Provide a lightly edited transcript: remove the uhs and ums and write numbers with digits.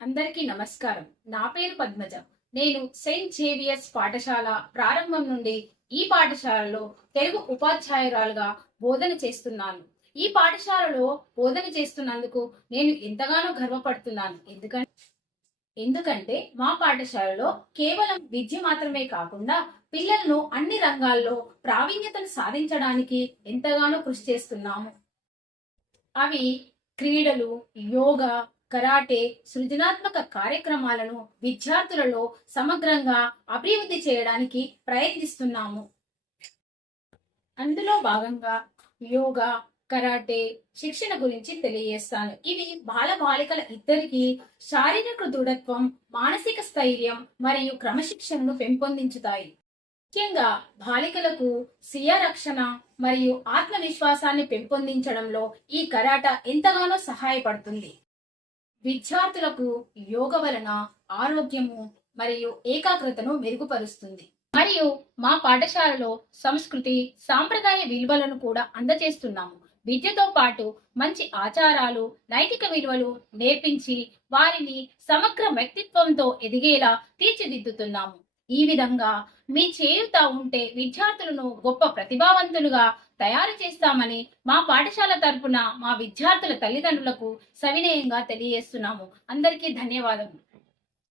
అందరికీ నమస్కారం. నా పేరు పద్మజ. నేను సెయింట్ జేవియర్స్ పాఠశాల ప్రారంభం నుండి ఈ పాఠశాలలో తెలుగు ఉపాధ్యాయురాలుగా బోధన చేస్తున్నాను. ఈ పాఠశాలలో బోధన చేస్తున్నందుకు నేను ఎంతగానో గర్వపడుతున్నాను. ఎందుకంటే మా పాఠశాలలో కేవలం విద్య మాత్రమే కాకుండా పిల్లలను అన్ని రంగాల్లో ప్రావీణ్యతను సాధించడానికి ఎంతగానో కృషి చేస్తున్నాము. అవి క్రీడలు, యోగా, కరాటే, సృజనాత్మక కార్యక్రమాలను విద్యార్థులలో సమగ్రంగా అభివృద్ధి చేయడానికి ప్రయత్నిస్తున్నాము. అందులో భాగంగా యోగా, కరాటే శిక్షణ గురించి తెలియజేస్తాను. ఇవి బాలబాలికల ఇద్దరికి శారీరక దృఢత్వం, మానసిక స్థైర్యం మరియు క్రమశిక్షణను పెంపొందించుతాయి. ముఖ్యంగా బాలికలకు స్వీయ రక్షణ మరియు ఆత్మవిశ్వాసాన్ని పెంపొందించడంలో ఈ కరాటా ఎంతగానో సహాయపడుతుంది. విద్యార్థులకు యోగ వలన ఆరోగ్యము మరియు ఏకాగ్రతను మెరుగుపరుస్తుంది. మరియు మా పాఠశాలలో సంస్కృతి, సాంప్రదాయ విలువలను కూడా అందజేస్తున్నాము. విద్యతో పాటు మంచి ఆచారాలు, నైతిక విలువలు నేర్పించి వారిని సమగ్ర వ్యక్తిత్వంతో ఎదిగేలా తీర్చిదిద్దుతున్నాము. ఈ విధంగా మీ చేయూత ఉంటే విద్యార్థులను గొప్ప ప్రతిభావంతులుగా తయారు చేస్తామని మా పాఠశాల తరపున మా విద్యార్థుల తల్లిదండ్రులకు సవినయంగా తెలియజేస్తున్నాము. అందరికీ ధన్యవాదములు.